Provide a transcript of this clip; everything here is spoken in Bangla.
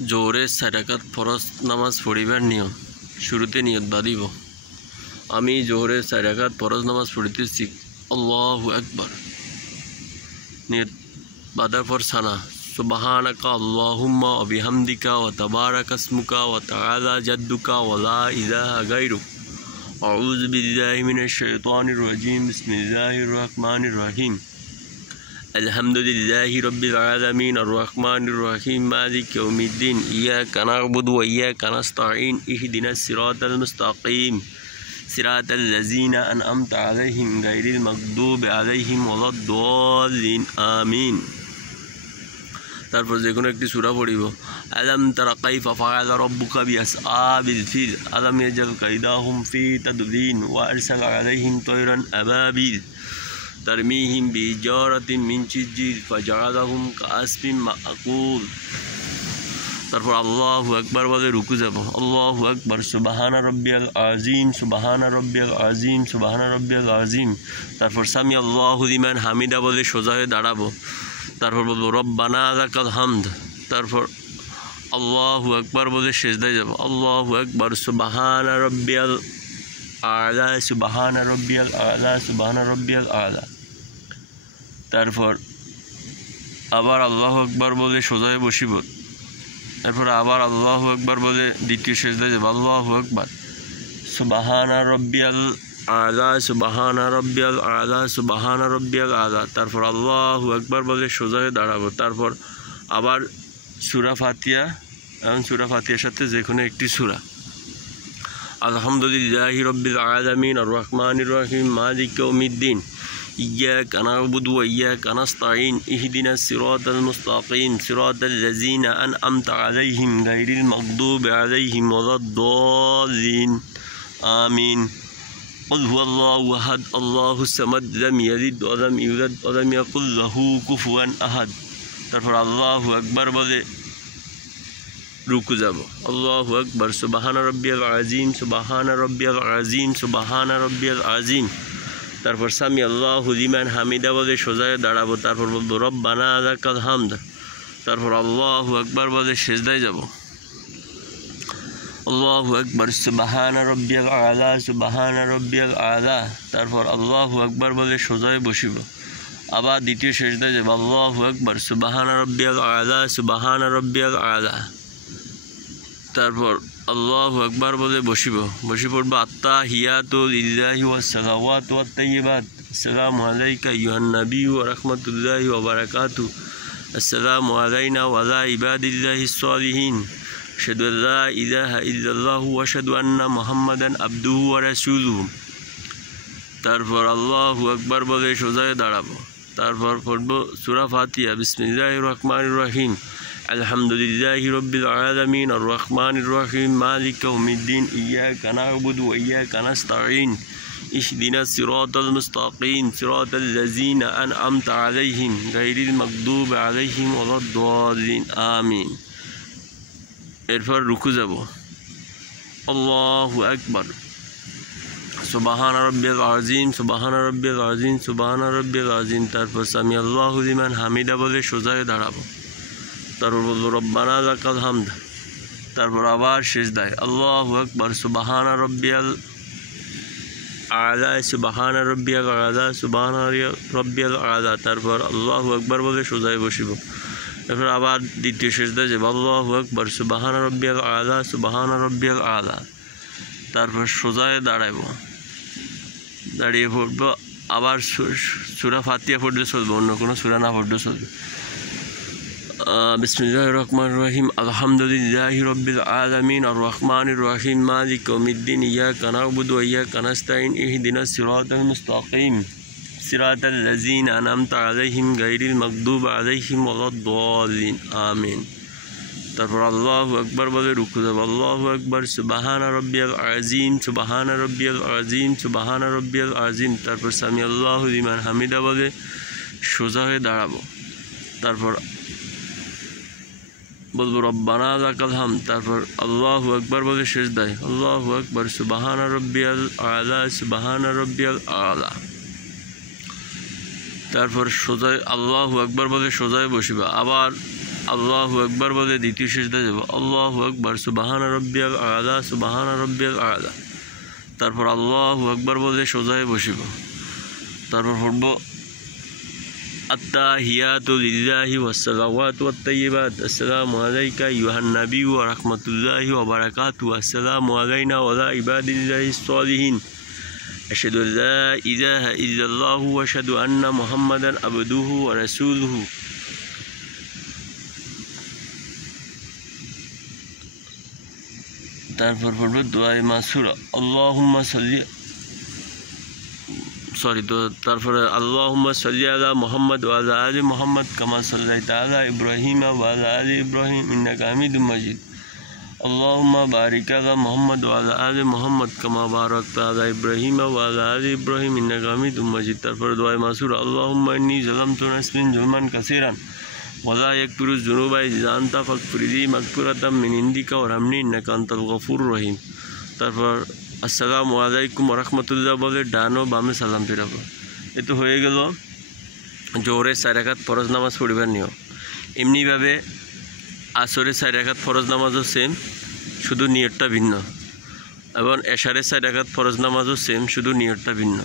জোহরের 4 রাকাত ফরজ নামাজ পড়িবার নিয়ম। শুরুতে নিয়ত বাঁধিব। আমি জোহরের 4 রাকাত ফরজ নামাজ পড়িতেছি। আল্লাহু আকবার। নিয়ত বাঁধার পর সানা সুবহানাকা আল্লাহুম্মা ওয়া বিহামদিকা ওয়া তাবারাকা ইসমুকা ওয়া তাআলা জাদ্দুকা ওয়া লা ইলাহা গায়রুক। আউযু বিল্লাহি মিনাশ শাইতানির রাজীম। বিসমিল্লাহির রহমানির রহিম। আলহামদুলিল্লাহি রাব্বিল আলামিন আর রহমানির রহিম মালিকি ইয়াউমিদ্দিন ইয়াকা না'বুদু ওয়া ইয়াকা নাস্তাঈন ইহদিনাস সিরাতাল মুস্তাকিম সিরাতাল লাযিনা আন'আমতা আলাইহিম গায়রিল মাগদুবি আলাইহিম ওয়ালাদ-দাল্লিন আমিন। তারপর যে কোনো একটি সূরা পড়িব। আলাম তারা কাইফা ফাআলা রাব্বুকা বিআসহাবিল ফিল আলাম ইয়াজআল কাইদাহুম ফি তাদলিন ওয়া আরসালা আলাইহিম তায়রান আবাবিল তারমিহিম বিহিজারাতিন মিন সিজ্জিল ফাজআলাহুম কাআসফিন মা'কুল। তারপর আল্লাহু আকবার বলে রুকু যাব। আল্লাহু আকবার। সুবহানা রাব্বিয়াল আযীম সুবহানা রাব্বিয়াল আযীম সুবহানা রাব্বিয়াল আযীম। তারপর সামি আল্লাহু লিমান হামিদা বলে সোজা হয়ে দাঁড়াবো। তারপর বলবো রব্বানা লাকাল হামদ। তারপর আল্লাহু আকবার বলে সিজদায় যাব। আল্লাহু আকবার। সুবহানা রাব্বিয়াল আ'লা সুবহানা রাব্বিয়াল আ'লা সুবহানা রাব্বিয়াল আ'লা। তারপর আবার আল্লাহু আকবার বলে সোজা হয়ে বসিব। তারপর আবার আল্লাহু আকবার বলে দ্বিতীয় সিজদায় যাব। আল্লাহু আকবার। সুবহানা রাব্বিয়াল আ'লা সুবহানা রাব্বিয়াল আ'লা সুবহানা রাব্বিয়াল আ'লা। তারপর আল্লাহু আকবার বলে সোজা হয়ে দাঁড়াবো। তারপর আবার সূরা ফাতিহা এবং সূরা ফাতিহার সাথে যে কোনো একটি সূরা। আলহামদুলিল্লাহি রাব্বিল আলামিন আর রহমানির রহিম মালিকি ইয়াউমিদ্দিন ইয়াকা না'বুদু ওয়া ইয়াকা নাস্তাঈন ইহদিনাস সিরাতাল মুস্তাকিম সিরাতাল লাযিনা আন'আমতা আলাইহিম গায়রিল মাগদুবি আলাইহিম ওয়ালাদ-দাল্লিন আমিন। قل هو الله أحد الله الصمد لم يلد ولم يولد ولم يكن له كفوا أحد। তারপর আল্লাহু আকবার বলে রুকু যাব। আল্লাহু আকবার। সুবহানা রাব্বিয়াল আযীম সুবহানা রাব্বিয়াল আযীম সুবহানা রাব্বিয়াল আযীম। তারপর সামি আল্লাহু লিমান হামিদা বলে সোজা হয়ে দাঁড়াবো। তারপর বলবো রব্বানা লাকাল হামদ। তারপর আল্লাহু আকবার বলে সিজদায় যাব। আল্লাহু আকবার। সুবহানা রাব্বিয়াল আ'লা সুবহানা রাব্বিয়াল আ'লা। তারপর আল্লাহু আকবার বলে সোজা হয়ে বসিব। আবার দ্বিতীয় সিজদায় যাব। আল্লাহু আকবার। সুবহানা রাব্বিয়াল আ'লা সুবহানা রাব্বিয়াল আ'লা। তারপর আল্লাহু আকবার বলে বসি পড়ব। আত্তাহিয়াতু লিল্লাহি ওয়াস সালাওয়াতু ওয়াত তাইয়্যিবাত। আসসালামু আলাইকা আইয়ুহান নাবিয়্যু ওয়া রাহমাতুল্লাহি ওয়া বারাকাতুহু। আসসালামু আলাইনা ওয়া আলা ইবাদিল্লাহিস সালিহিন। আশহাদু আল্লা ইলাহা ইল্লাল্লাহু ওয়া আশহাদু আন্না মুহাম্মাদান আবদুহু ওয়া রাসূলুহু। তারপর আল্লাহু আকবার বলে সোজা হয়ে দাঁড়াবো। তারপর পড়ব সূরা ফাতিহা। বিসমিল্লাহির রহমানির রহিম। আলহামদুলিল্লাহি রাব্বিল আলামিন আর রহমানির রহিম মালিকি ইয়াউমিদ্দিন ইয়াকা না'বুদু ওয়া ইয়াকা নাস্তাঈন ইহদিনাস সিরাতাল মুস্তাকিম সিরাতাল লাযিনা আন'আমতা আলাইহিম গায়রিল মাগদুবি আলাইহিম ওয়ালাদ-দাল্লিন আমিন। এরপর রুকু যাব। আল্লাহু আকবার। সুবহানা রাব্বিয়াল আযীম সুবহানা রাব্বিয়াল আযীম সুবহানা রাব্বিয়াল আযীম। তারপর সামি আল্লাহু লিমান হামিদা বলে সোজা হয়ে দাঁড়াবো। তারপর বলবো রব্বানা লাকাল হামদ। তারপর আবার সিজদায়। আল্লাহু আকবার। সুবহানা রাব্বিয়াল আ'লা সুবহানা রাব্বিয়াল আ'লা সুবহানা রাব্বিয়াল আ'লা। তারপর আল্লাহু আকবার বলে সোজা হয়ে বসিব। তারপর আবার দ্বিতীয় সিজদায় যাব। আল্লাহু আকবার। সুবহানা রাব্বিয়াল আ'লা সুবহানা রাব্বিয়াল আ'লা। তারপর সোজা হয়ে দাঁড়িয়ে পড়ব। আবার সূরা ফাতিহা পড়লে চলবে, অন্য কোনো সূরা না পড়লে চলবে। বিসমিল্লাহির রহমানির রহিম। আলহামদুলিল্লাহি রাব্বিল আলামিন আর রহমানির রহিম মালিকি ইয়াউমিদ্দিন ইয়াকা না'বুদু ওয়া ইয়াকা নাস্তাঈন ইহদিনাস সিরাতাল মুস্তাকিম সিরাতাল লাযিনা আন'আমতা আলাইহিম গায়রিল মাগদুবি আলাইহিম ওয়ালাদ-দাল্লিন আমিন। তারপর আল্লাহু আকবার বলে রুকু যাব। আল্লাহু আকবার। সুবহানা রাব্বিয়াল আযীম সুবহানা রাব্বিয়াল আযীম সুবহানা রাব্বিয়াল আযীম। তারপর সামি আল্লাহু লিমান হামিদা বলে সোজা হয়ে দাঁড়াবো। তারপর বলবো রব্বানা লাকাল হামদ। তারপর আল্লাহু আকবার বলে সিজদায়। আল্লাহু আকবার। সুবহানা রাব্বিয়াল আ'লা সুবহানা রাব্বিয়াল আ'লা। তারপর সোজা আল্লাহু আকবার বলে সোজায় বসিবা। আবার আল্লাহু আকবার বলে দ্বিতীয় সিজদায় যাব, আল্লাহু আকবার সুবহান রাব্বিয়াল আলা সুবহান রাব্বিয়াল আলা। তারপর আল্লাহু আকবার বলে সোজায় বসিব। তারপর পড়ব আত্তাহিয়াতু লিল্লাহি ওয়াসসালাওয়াতু ওয়াত-তাইয়্যিবাত আসসালামু আলাইকা আইয়ুহান নাবিয়্যু ওয়া রাহমাতুল্লাহি ওয়া বারাকাতুহু আসসালামু আলাইনা ওয়া আলা ইবাদিল্লাহিস সালিহিন আশহাদু আল লা ইলাহা ইল্লাল্লাহু ওয়া আশহাদু আন্না মুহাম্মাদান আবদুহু ওয়া রাসূলুহু। তারপর পড়ব দুআয়ে মাসুরা আল্লাহুম্মা সাল্লি তারপরে আল্লাহুম্মা সাল্লি আলা মুহাম্মদ ওয়া আলা আলি মুহাম্মদ কামা সাল্লাইতা আলা ইব্রাহিম ওয়া আলা আলি ইব্রাহিম ইন্নাকা হামিদুম মাজিদ। আল্লাহুম্মা বারিক আলা মুহাম্মদ ওয়া আলা আলি মুহাম্মদ কামা বারাকতা আলা ইব্রাহিম ওয়া আলা আলি ইব্রাহিম ইন্নাকা হামিদুম মাজিদ। তারপরে দুআয়ে মাসুরা আল্লাহুম্মা ইন্নী যালামতু নাফসি যুলমান কাসীরান ওয়া লা ইয়াগফিরুয যুনুবা ইল্লা আনতা ফাগফিরলি মাগফিরাতাম মিন ইনদিকা ওয়ারহামনি ইন্নাকা আনতাল গফুরুর রহিম। তারপর আসসালামু আলাইকুম ওয়া রাহমাতুল্লাহ বলে ডান ও বামে সালাম ফিরাবো। এ তো হয়ে গেল জোহরের 4 রাকাত ফরজ নামাজ পড়িবার নিয়ম। এমনিভাবে আসরের 4 রাকাত ফরজ নামাজও সেম, শুধু নিয়তটা ভিন্ন, এবং এশারের 4 রাকাত ফরজ নামাজও সেম, শুধু নিয়তটা ভিন্ন।